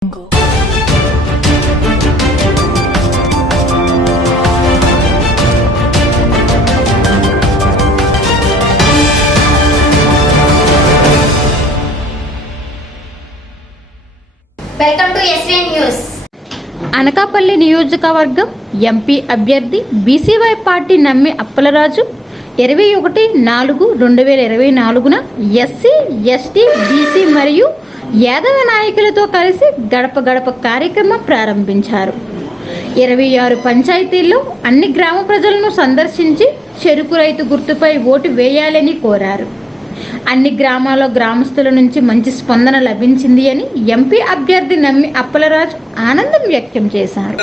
Welcome to SVN news. Anakapalli నియోజకవర్గం MP అభ్యర్థి BCY party నమ్మి అప్పలరాజు 21/4/2024న ఎస్సీ, ఎస్టీ, బీసీ మరియు యాదవ నాయకులతో కలిసి గడప గడప కార్యక్రమం ప్రారంభించారు. 26 పంచాయతీల్లో అన్ని గ్రామ ప్రజలను సందర్శించి చెరుకు రైతు గుర్తుపై ఓటు వేయాలని కోరారు. అన్ని గ్రామాల గ్రామస్తుల నుంచి మంచి స్పందన లభించింది అని ఎంపీ అభ్యర్థి నమ్మి అప్పలరాజు ఆనందం వ్యక్తం చేశారు.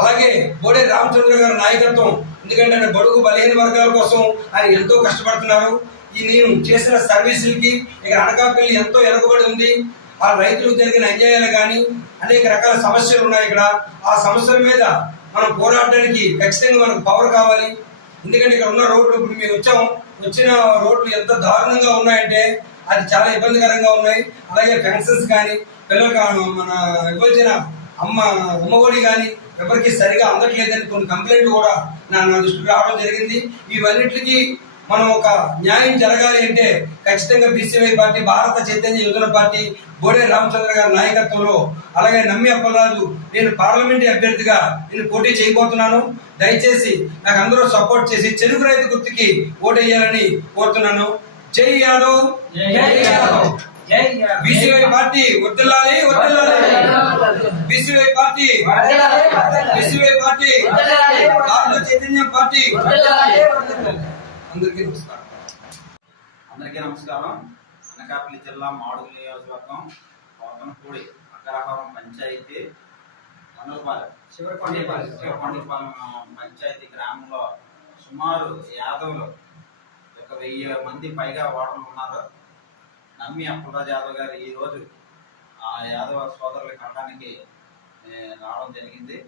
అలాగే బోడే రామచంద్ర గారి నాయకత్వం, ఎందుకంటే బడుగు బలహీన వర్గాల కోసం ఆయన ఎంతో కష్టపడుతున్నారు. ఈ నేను చేసిన సర్వీసులకి ఇక్కడ అనకాపల్లి ఎంతో వెనుకబడి ఉంది. ఆ రైతులకు జరిగిన అన్యాయాలు కానీ అనేక రకాల సమస్యలు ఉన్నాయి. ఇక్కడ ఆ సమస్యల మీద మనం పోరాడడానికి ఖచ్చితంగా మనకు పవర్ కావాలి. ఎందుకంటే ఇక్కడ ఉన్న రోడ్లు, ఇప్పుడు మేము వచ్చిన రోడ్లు ఎంత దారుణంగా ఉన్నాయంటే అది చాలా ఇబ్బందికరంగా ఉన్నాయి. అలాగే ఫెన్సెస్ కానీ పిల్లలకు మన ఇవ్వాల్సిన అమ్మఒడి కానీ ఎవరికి సరిగా అందట్లేదని కొన్ని కంప్లైంట్లు కూడా నా దృష్టికి రావడం జరిగింది. ఇవన్నిటికీ మనం ఒక న్యాయం జరగాలి అంటే ఖచ్చితంగా బీసీవై పార్టీ, భారత చైతన్య యువజన పార్టీ, బోడే రామచంద్ర గారి నాయకత్వంలో, అలాగే నమ్మి అప్పలరాజు నేను పార్లమెంటరీ అభ్యర్థిగా నేను పోటీ చేయబోతున్నాను. దయచేసి నాకు అందరూ సపోర్ట్ చేసి చెరుకు రైతు గుర్తుకి ఓటేయాలని కోరుతున్నాను. జై యాదవ్, బీసీవై పార్టీ వర్ధిల్లాలి, బీసీవై పార్టీ, బీసీవై పార్టీ, భారత చైతన్య పార్టీ. అందరికీ నమస్కారం. అనకాపల్లి జిల్లా మాడుగుల నియోజకవర్గం కోతనపూడి అగ్రహారం పంచాయతీ శివకొండపాలెం పంచాయతీ గ్రామంలో సుమారు యాదవులు 1000 మంది పైగా ఓటర్లు ఉన్నారు. నమ్మి అప్పలరాజు యాదవ్ గారు ఈరోజు ఆ యాదవ సోదరులు కట్టడానికి రావడం జరిగింది.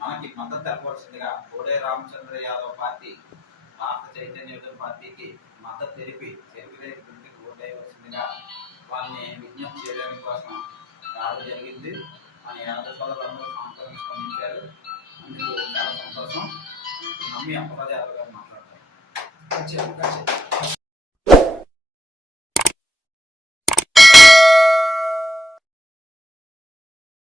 మనకి మద్దతు తెలపవలసిందిగా బోడే రామచంద్ర యాదవ్ పార్టీ, భారత చైతన్య యువజన పార్టీకి మద్దతు తెలిపి చెరుకు రైతు గుర్తుకి ఓటేయవలసిందిగా వాళ్ళని విజ్ఞప్తి చేయడానికి కోసం రావడం జరిగింది. మన యాదవ సోదరులందరూ స్పందించారు. అందుకు చాలా సంతోషం. నమ్మి అప్పలరాజు యాదవ్ గారు మాట్లాడతారు.